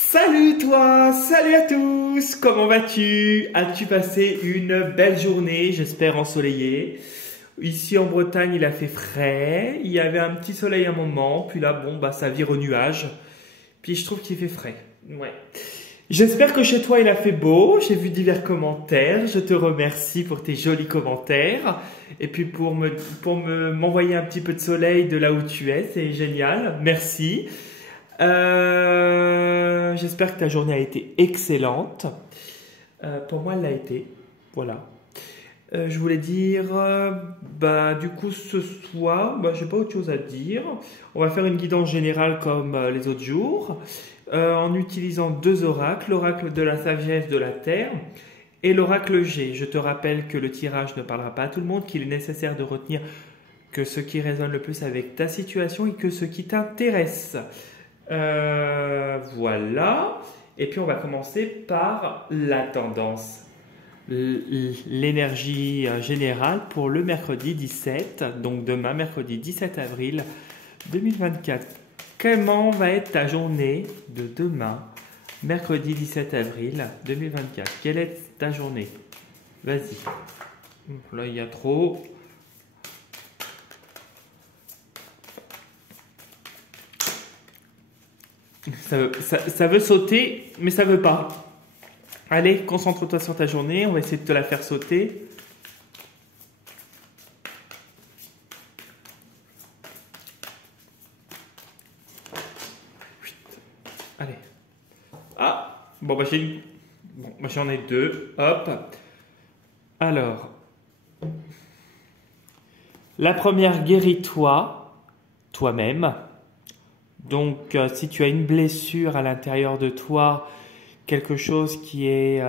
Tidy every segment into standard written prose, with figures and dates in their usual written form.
Salut toi, salut à tous, comment vas-tu? As-tu passé une belle journée, j'espère ensoleillée? Ici en Bretagne, il a fait frais, il y avait un petit soleil à un moment, puis là, bon, bah ça vire au nuage, puis je trouve qu'il fait frais. Ouais. J'espère que chez toi il a fait beau, j'ai vu divers commentaires, je te remercie pour tes jolis commentaires, et puis m'envoyer un petit peu de soleil de là où tu es, c'est génial, merci. J'espère que ta journée a été excellente. Pour moi, elle l'a été. Voilà. Je voulais dire, du coup, ce soir, j'ai pas autre chose à dire. On va faire une guidance générale comme les autres jours, en utilisant deux oracles, l'oracle de la sagesse de la Terre et l'oracle G. Je te rappelle que le tirage ne parlera pas à tout le monde, qu'il est nécessaire de retenir que ce qui résonne le plus avec ta situation et que ce qui t'intéresse. Voilà. Et puis on va commencer par la tendance. L'énergie générale pour le mercredi 17, donc demain, mercredi 17 avril 2024. Comment va être ta journée de demain, mercredi 17 avril 2024? Quelle est ta journée? Vas-y. Là, il y a trop. Ça veut sauter, mais ça veut pas. Allez, concentre-toi sur ta journée. On va essayer de te la faire sauter. Allez. Ah, bon, j'en ai deux. Hop. Alors, la première, guéris-toi, toi-même. Donc, si tu as une blessure à l'intérieur de toi, quelque chose qui est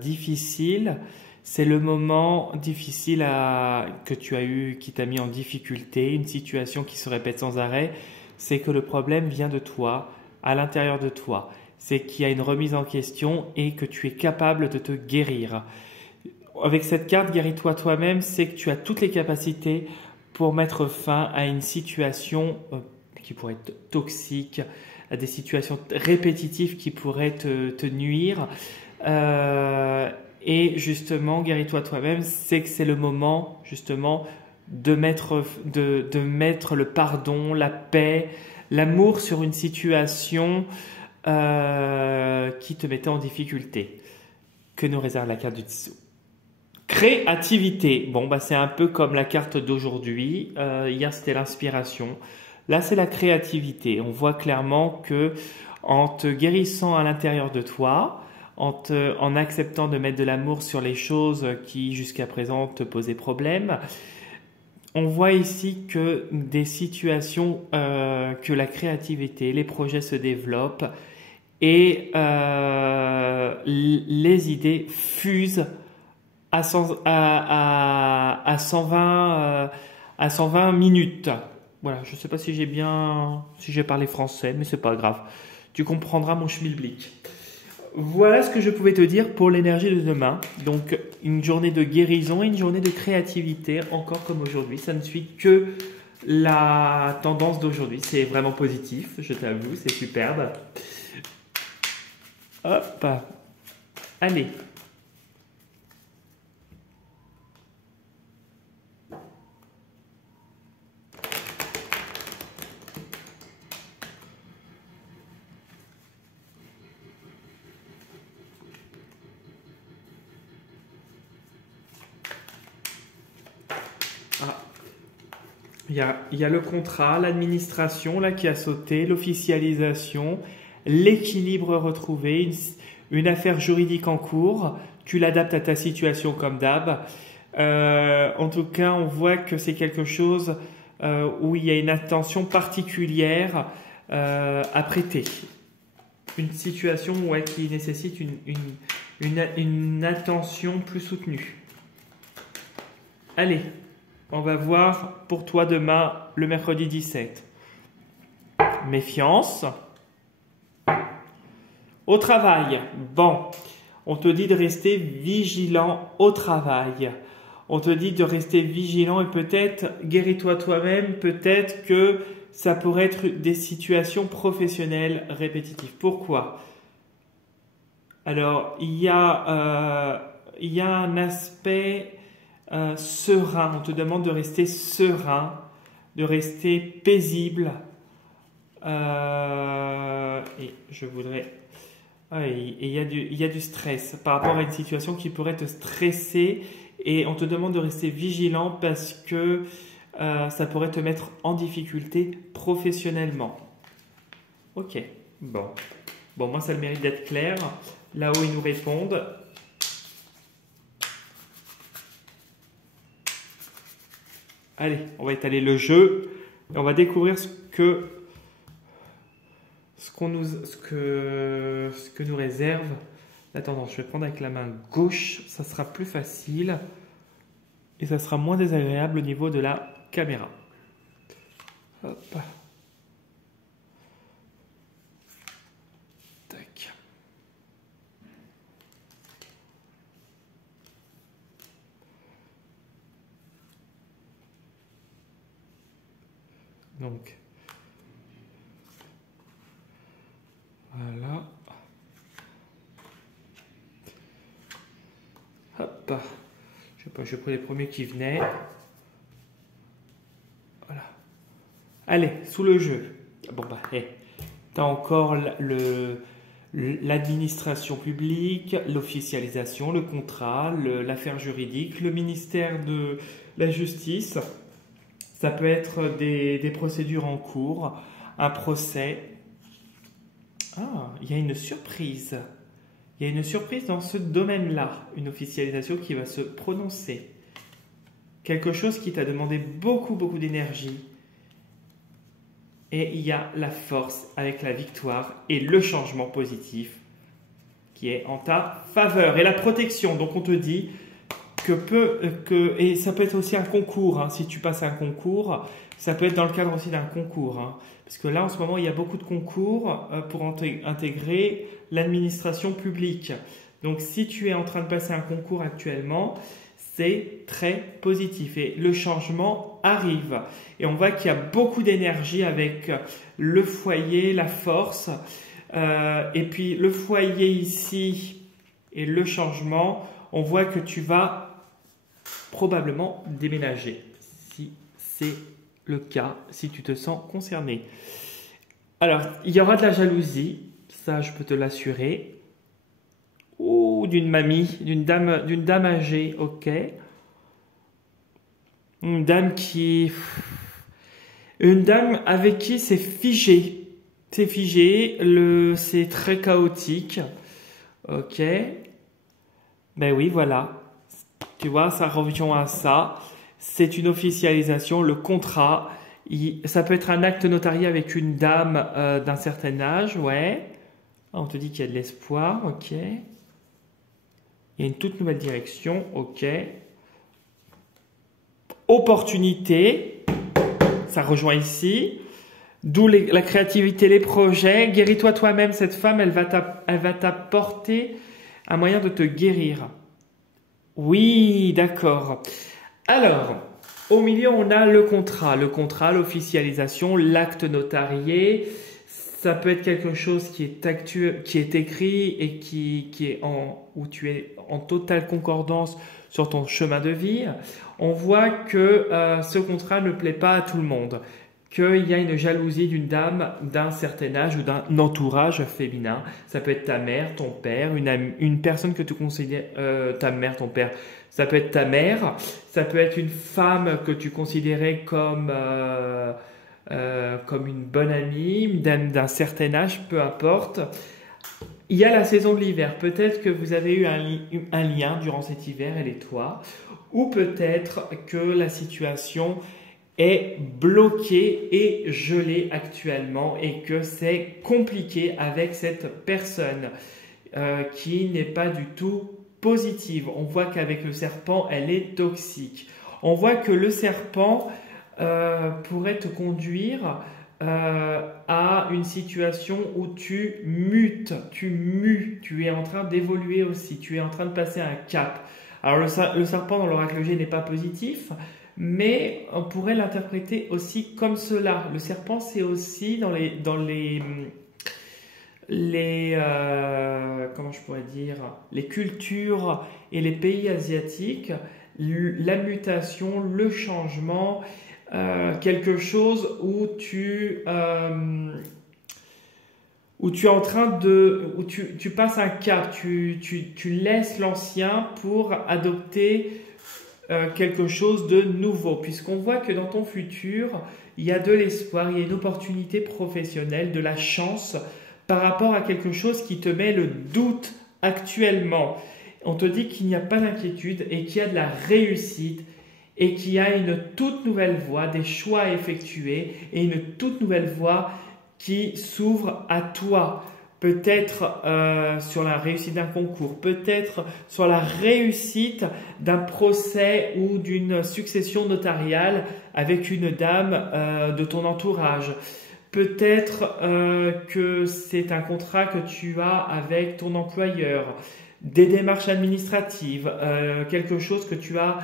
difficile, c'est le moment difficile que tu as eu, qui t'a mis en difficulté, une situation qui se répète sans arrêt, c'est que le problème vient de toi, à l'intérieur de toi. C'est qu'il y a une remise en question et que tu es capable de te guérir. Avec cette carte, guéris-toi toi-même, c'est que tu as toutes les capacités pour mettre fin à une situation qui pourrait être toxique, à des situations répétitives qui pourraient te nuire. Et justement, guéris-toi toi-même, c'est que c'est le moment justement de mettre le pardon, la paix, l'amour sur une situation qui te mettait en difficulté. Que nous réserve la carte du dessous? Créativité. Bon, c'est un peu comme la carte d'aujourd'hui. Hier, c'était l'inspiration. Là, c'est la créativité. On voit clairement que en te guérissant à l'intérieur de toi, en acceptant de mettre de l'amour sur les choses qui jusqu'à présent te posaient problème, on voit ici que des situations, que la créativité, les projets se développent et les idées fusent à 120 minutes. Voilà, je ne sais pas si j'ai parlé français, mais c'est pas grave. Tu comprendras mon schmilblick. Voilà ce que je pouvais te dire pour l'énergie de demain. Donc, une journée de guérison et une journée de créativité, encore comme aujourd'hui. Ça ne suit que la tendance d'aujourd'hui. C'est vraiment positif, je t'avoue, c'est superbe. Hop, allez. Il y a le contrat, l'administration là qui a sauté, l'officialisation, l'équilibre retrouvé, une affaire juridique en cours. Tu l'adaptes à ta situation comme d'hab. En tout cas, on voit que c'est quelque chose où il y a une attention particulière à prêter. Une situation qui nécessite une attention plus soutenue. Allez. On va voir pour toi demain, le mercredi 17. Méfiance. Au travail. Bon, on te dit de rester vigilant au travail. On te dit de rester vigilant et peut-être, guéris-toi toi-même, peut-être que ça pourrait être des situations professionnelles répétitives. Pourquoi? Alors, il y a un aspect serein. On te demande de rester serein, de rester paisible. Et je voudrais... Ah, et il y a du stress par rapport à une situation qui pourrait te stresser et on te demande de rester vigilant parce que ça pourrait te mettre en difficulté professionnellement. Ok, bon. Bon, moi ça a le mérite d'être clair. Là où ils nous répondent. Allez, on va étaler le jeu et on va découvrir ce que nous réserve. Attends, je vais prendre avec la main gauche, ça sera plus facile et ça sera moins désagréable au niveau de la caméra. Hop. Tac. Donc, voilà. Hop. Je sais pas, je prends les premiers qui venaient. Voilà. Allez, sous le jeu. Bon bah, tu as encore l'administration publique, l'officialisation, le contrat, l'affaire juridique, le ministère de la Justice. Ça peut être des procédures en cours, un procès. Ah, il y a une surprise. Il y a une surprise dans ce domaine-là, une officialisation qui va se prononcer. Quelque chose qui t'a demandé beaucoup, beaucoup d'énergie. Et il y a la force avec la victoire et le changement positif qui est en ta faveur. Et la protection, donc on te dit et ça peut être aussi un concours, hein, si tu passes un concours, ça peut être dans le cadre aussi d'un concours. Hein, parce que là, en ce moment, il y a beaucoup de concours pour intégrer l'administration publique. Donc, si tu es en train de passer un concours actuellement, c'est très positif et le changement arrive. Et on voit qu'il y a beaucoup d'énergie avec le foyer, la force. Et puis, le foyer ici et le changement, on voit que tu vas probablement déménager, si c'est le cas, si tu te sens concerné. Alors, il y aura de la jalousie, ça je peux te l'assurer. Ou d'une mamie, d'une dame âgée, ok. Une dame avec qui c'est figé. C'est figé, c'est très chaotique. Ok. Ben oui, voilà. Tu vois, ça revient à ça. C'est une officialisation, le contrat. Ça peut être un acte notarié avec une dame d'un certain âge, ouais. On te dit qu'il y a de l'espoir, ok. Il y a une toute nouvelle direction, ok. Opportunité, ça rejoint ici. D'où la créativité, les projets. Guéris-toi toi-même, cette femme, elle va t'apporter un moyen de te guérir. Oui, d'accord. Alors, au milieu, on a le contrat, l'officialisation, l'acte notarié. Ça peut être quelque chose qui est écrit et où tu es en totale concordance sur ton chemin de vie. On voit que ce contrat ne plaît pas à tout le monde, qu'il y a une jalousie d'une dame d'un certain âge ou d'un entourage féminin. Ça peut être ta mère, ton père, une personne que tu considères, ta mère, ton père. Ça peut être ta mère, ça peut être une femme que tu considérais comme une bonne amie, d'un certain âge, peu importe. Il y a la saison de l'hiver. Peut-être que vous avez eu un lien durant cet hiver, elle et toi. Ou peut-être que la situation est bloquée et gelée actuellement et que c'est compliqué avec cette personne qui n'est pas du tout positive. On voit qu'avec le serpent, elle est toxique. On voit que le serpent pourrait te conduire à une situation où tu mutes, tu es en train d'évoluer aussi, tu es en train de passer un cap. Alors le serpent dans l'oracle G n'est pas positif, mais on pourrait l'interpréter aussi comme cela. Le serpent, c'est aussi comment je pourrais dire, les cultures et les pays asiatiques, la mutation, le changement, quelque chose où tu es en train où tu passes un cap, tu laisses l'ancien pour adopter quelque chose de nouveau, puisqu'on voit que dans ton futur, il y a de l'espoir, il y a une opportunité professionnelle, de la chance par rapport à quelque chose qui te met le doute actuellement. On te dit qu'il n'y a pas d'inquiétude et qu'il y a de la réussite et qu'il y a une toute nouvelle voie, des choix à effectuer et une toute nouvelle voie qui s'ouvre à toi. Peut-être sur la réussite d'un concours, peut-être sur la réussite d'un procès ou d'une succession notariale avec une dame de ton entourage. Peut-être que c'est un contrat que tu as avec ton employeur, des démarches administratives, quelque chose que tu as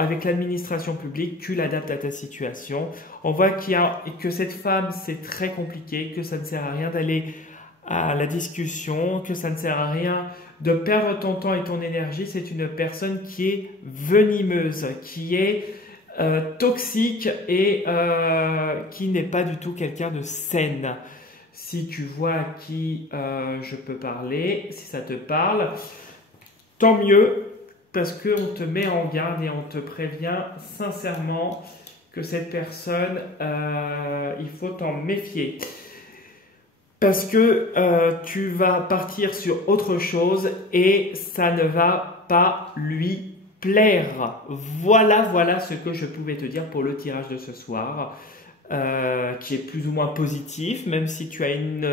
avec l'administration publique, tu l'adaptes à ta situation. On voit que cette femme, c'est très compliqué, que ça ne sert à rien d'aller à la discussion, que ça ne sert à rien de perdre ton temps et ton énergie. C'est une personne qui est venimeuse, qui est toxique et qui n'est pas du tout quelqu'un de saine. Si tu vois à qui je peux parler, si ça te parle, tant mieux, parce qu'on te met en garde et on te prévient sincèrement que cette personne, il faut t'en méfier. Parce que tu vas partir sur autre chose et ça ne va pas lui plaire. Voilà ce que je pouvais te dire pour le tirage de ce soir, qui est plus ou moins positif, même si tu as une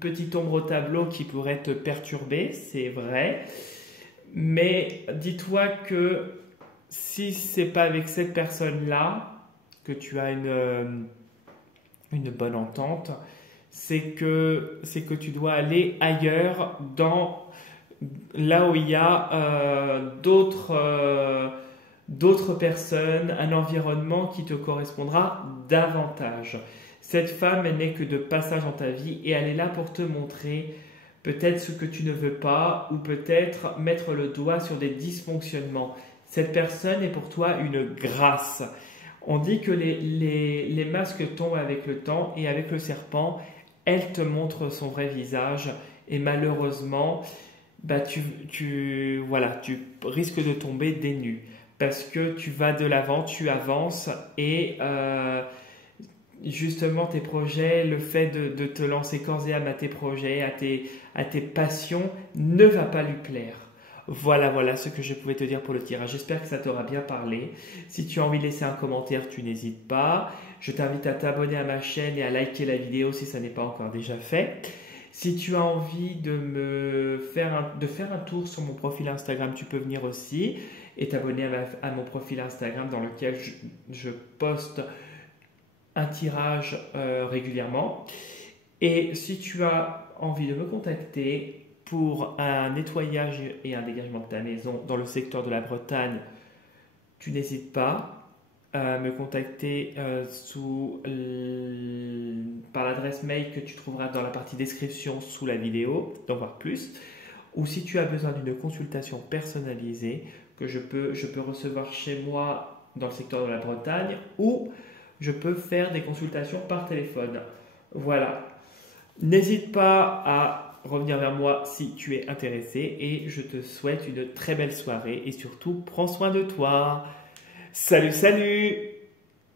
petite ombre au tableau qui pourrait te perturber, c'est vrai. Mais dis-toi que si c'est pas avec cette personne-là que tu as une bonne entente, c'est que tu dois aller ailleurs, là où il y a d'autres personnes, un environnement qui te correspondra davantage. Cette femme, elle n'est que de passage dans ta vie et elle est là pour te montrer peut-être ce que tu ne veux pas ou peut-être mettre le doigt sur des dysfonctionnements. Cette personne est pour toi une grâce. On dit que les masques tombent avec le temps et avec le serpent, elle te montre son vrai visage et malheureusement, tu risques de tomber des nues parce que tu vas de l'avant, tu avances et justement tes projets, le fait de te lancer corps et âme à tes projets, à tes passions ne va pas lui plaire. Voilà ce que je pouvais te dire pour le tirage. J'espère que ça t'aura bien parlé. Si tu as envie de laisser un commentaire, tu n'hésites pas. Je t'invite à t'abonner à ma chaîne et à liker la vidéo si ça n'est pas encore déjà fait. Si tu as envie de faire un tour sur mon profil Instagram, tu peux venir aussi et t'abonner à mon profil Instagram dans lequel je poste un tirage régulièrement. Et si tu as envie de me contacter pour un nettoyage et un dégagement de ta maison dans le secteur de la Bretagne, tu n'hésites pas à me contacter par l'adresse mail que tu trouveras dans la partie description sous la vidéo, d'en voir plus. Ou si tu as besoin d'une consultation personnalisée que je peux recevoir chez moi dans le secteur de la Bretagne, ou je peux faire des consultations par téléphone. Voilà. N'hésite pas à revenir vers moi si tu es intéressé et je te souhaite une très belle soirée et surtout prends soin de toi. Salut